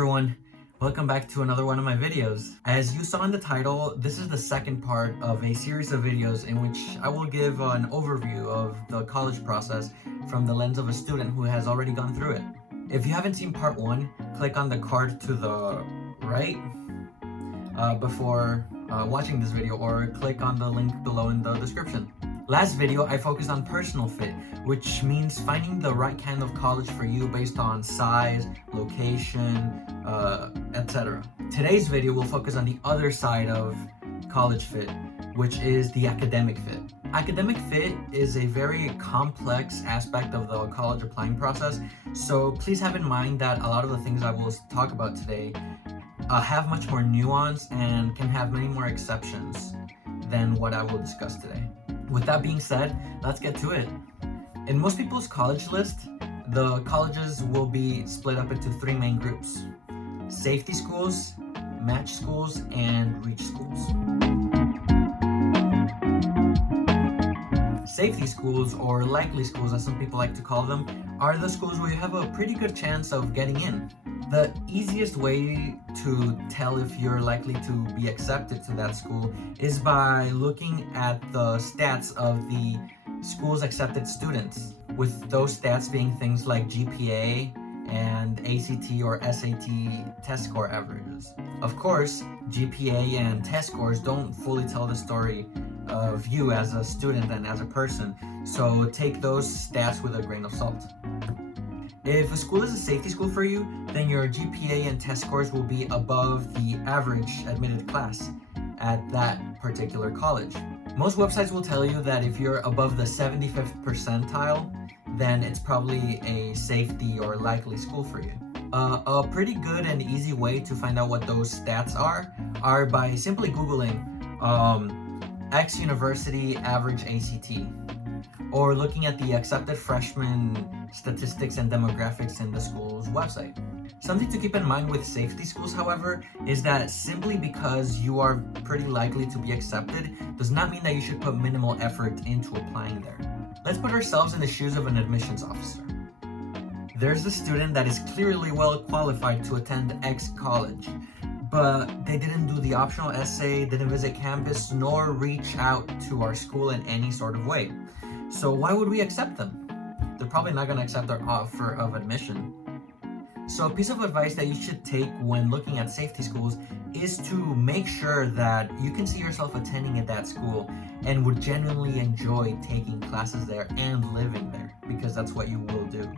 everyone, welcome back to another one of my videos. As you saw in the title, this is the second part of a series of videos in which I will give an overview of the college process from the lens of a student who has already gone through it. If you haven't seen part 1, click on the card to the right before watching this video, or click on the link below in the description. Last video, I focused on personal fit, which means finding the right kind of college for you based on size, location, etc. Today's video will focus on the other side of college fit, which is the academic fit. Academic fit is a very complex aspect of the college applying process, so please have in mind that a lot of the things I will talk about today have much more nuance and can have many more exceptions than what I will discuss today. With that being said, let's get to it. In most people's college list, the colleges will be split up into 3 main groups: safety schools, match schools, and reach schools. Safety schools, or likely schools as some people like to call them, are the schools where you have a pretty good chance of getting in. The easiest way to tell if you're likely to be accepted to that school is by looking at the stats of the school's accepted students, with those stats being things like GPA and ACT or SAT test score averages. Of course, GPA and test scores don't fully tell the story of you as a student and as a person, so take those stats with a grain of salt. If a school is a safety school for you, then your GPA and test scores will be above the average admitted class at that particular college. Most websites will tell you that if you're above the 75th percentile, then it's probably a safety or likely school for you. A pretty good and easy way to find out what those stats are by simply Googling X University average ACT, or looking at the accepted freshman statistics and demographics in the school's website. Something to keep in mind with safety schools, however, is that simply because you are pretty likely to be accepted does not mean that you should put minimal effort into applying there. Let's put ourselves in the shoes of an admissions officer. There's a student that is clearly well qualified to attend X college, but they didn't do the optional essay, didn't visit campus, nor reach out to our school in any sort of way. So why would we accept them? They're probably not going to accept our offer of admission. So a piece of advice that you should take when looking at safety schools is to make sure that you can see yourself attending at that school and would genuinely enjoy taking classes there and living there, because that's what you will do.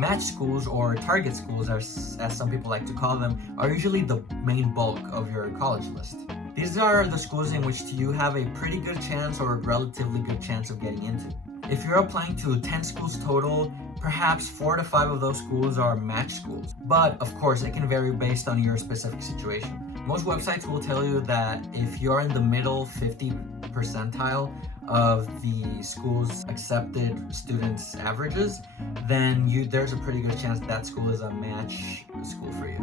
Match schools, or target schools as some people like to call them, are usually the main bulk of your college list. These are the schools in which you have a pretty good chance or a relatively good chance of getting into. If you're applying to 10 schools total, perhaps 4 to 5 of those schools are match schools. But of course, it can vary based on your specific situation. Most websites will tell you that if you're in the middle 50 percentile of the school's accepted students' averages, then there's a pretty good chance that school is a match school for you.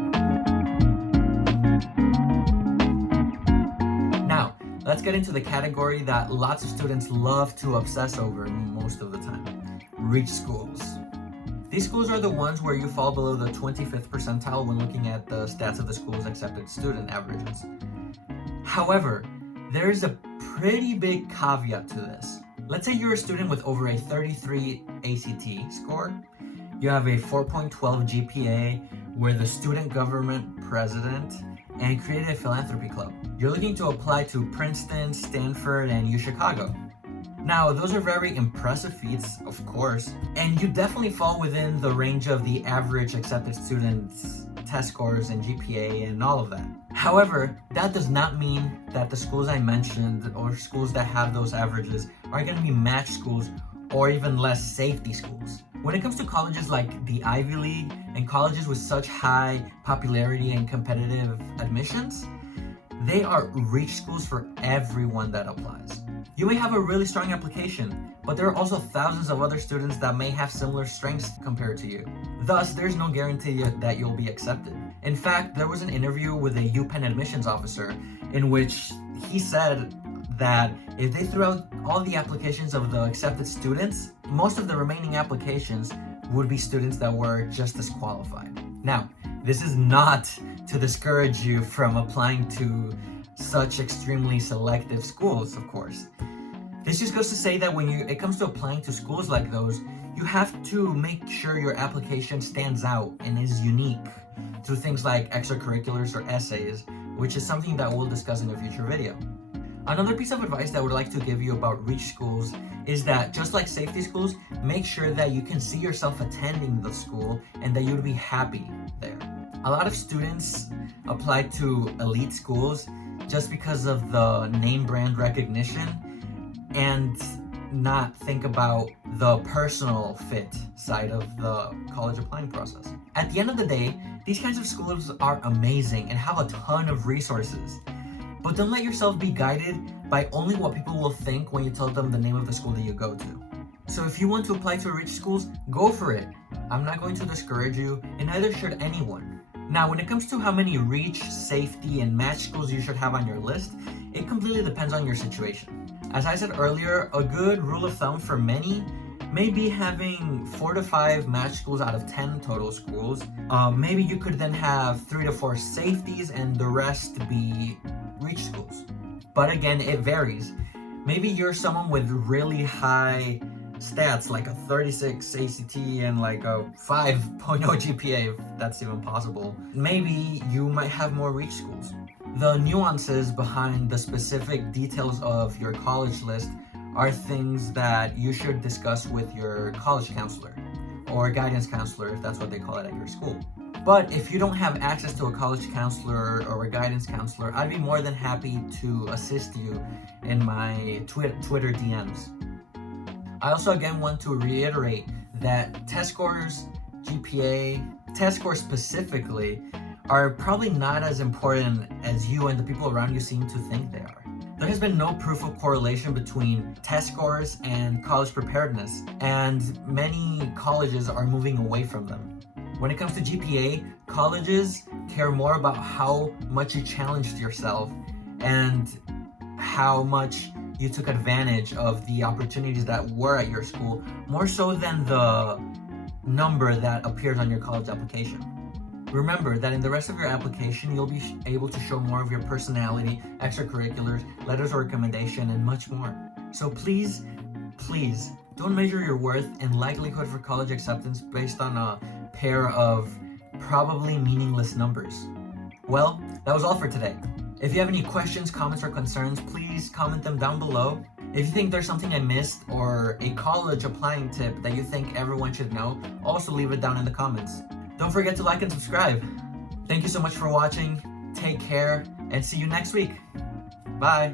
Now, let's get into the category that lots of students love to obsess over most of the time: reach schools. These schools are the ones where you fall below the 25th percentile when looking at the stats of the school's accepted student averages. However, there is a pretty big caveat to this. Let's say you're a student with over a 33 ACT score. You have a 4.12 GPA, were the student government president, and created a philanthropy club. You're looking to apply to Princeton, Stanford, and UChicago. Now, those are very impressive feats, of course, and you definitely fall within the range of the average accepted students' test scores and GPA and all of that. However, that does not mean that the schools I mentioned, or schools that have those averages, are going to be match schools or even less safety schools. When it comes to colleges like the Ivy League and colleges with such high popularity and competitive admissions, they are reach schools for everyone that applies. You may have a really strong application, but there are also thousands of other students that may have similar strengths compared to you. Thus, there's no guarantee that you'll be accepted. In fact, there was an interview with a UPenn admissions officer in which he said that if they threw out all the applications of the accepted students, most of the remaining applications would be students that were just as qualified. Now, this is not to discourage you from applying to such extremely selective schools, of course. This just goes to say that when it comes to applying to schools like those, you have to make sure your application stands out and is unique to things like extracurriculars or essays, which is something that we'll discuss in a future video. Another piece of advice that I would like to give you about reach schools is that, just like safety schools, make sure that you can see yourself attending the school and that you'd be happy there. A lot of students apply to elite schools just because of the name brand recognition and not think about the personal fit side of the college applying process. At the end of the day, these kinds of schools are amazing and have a ton of resources. But don't let yourself be guided by only what people will think when you tell them the name of the school that you go to. So if you want to apply to reach schools, go for it. I'm not going to discourage you, and neither should anyone. Now, when it comes to how many reach, safety, and match schools you should have on your list, it completely depends on your situation. As I said earlier, a good rule of thumb for many may be having 4 to 5 match schools out of 10 total schools. Maybe you could then have 3 to 4 safeties and the rest be reach schools. But again, it varies. Maybe you're someone with really high stats, like a 36 ACT and like a 5.0 GPA, if that's even possible. Maybe you might have more reach schools. The nuances behind the specific details of your college list are things that you should discuss with your college counselor or guidance counselor, if that's what they call it at your school. But if you don't have access to a college counselor or a guidance counselor, I'd be more than happy to assist you in my Twitter DMs. I also again want to reiterate that test scores, GPA, test scores specifically, are probably not as important as you and the people around you seem to think they are. There has been no proof of correlation between test scores and college preparedness, and many colleges are moving away from them. When it comes to GPA, colleges care more about how much you challenged yourself and how much you took advantage of the opportunities that were at your school, more so than the number that appears on your college application. Remember that in the rest of your application, you'll be able to show more of your personality, extracurriculars, letters of recommendation, and much more. So please, don't measure your worth and likelihood for college acceptance based on a pair of probably meaningless numbers. Well, that was all for today. If you have any questions, comments, or concerns, please comment them down below. If you think there's something I missed or a college applying tip that you think everyone should know, also leave it down in the comments. Don't forget to like and subscribe. Thank you so much for watching. Take care and see you next week. Bye.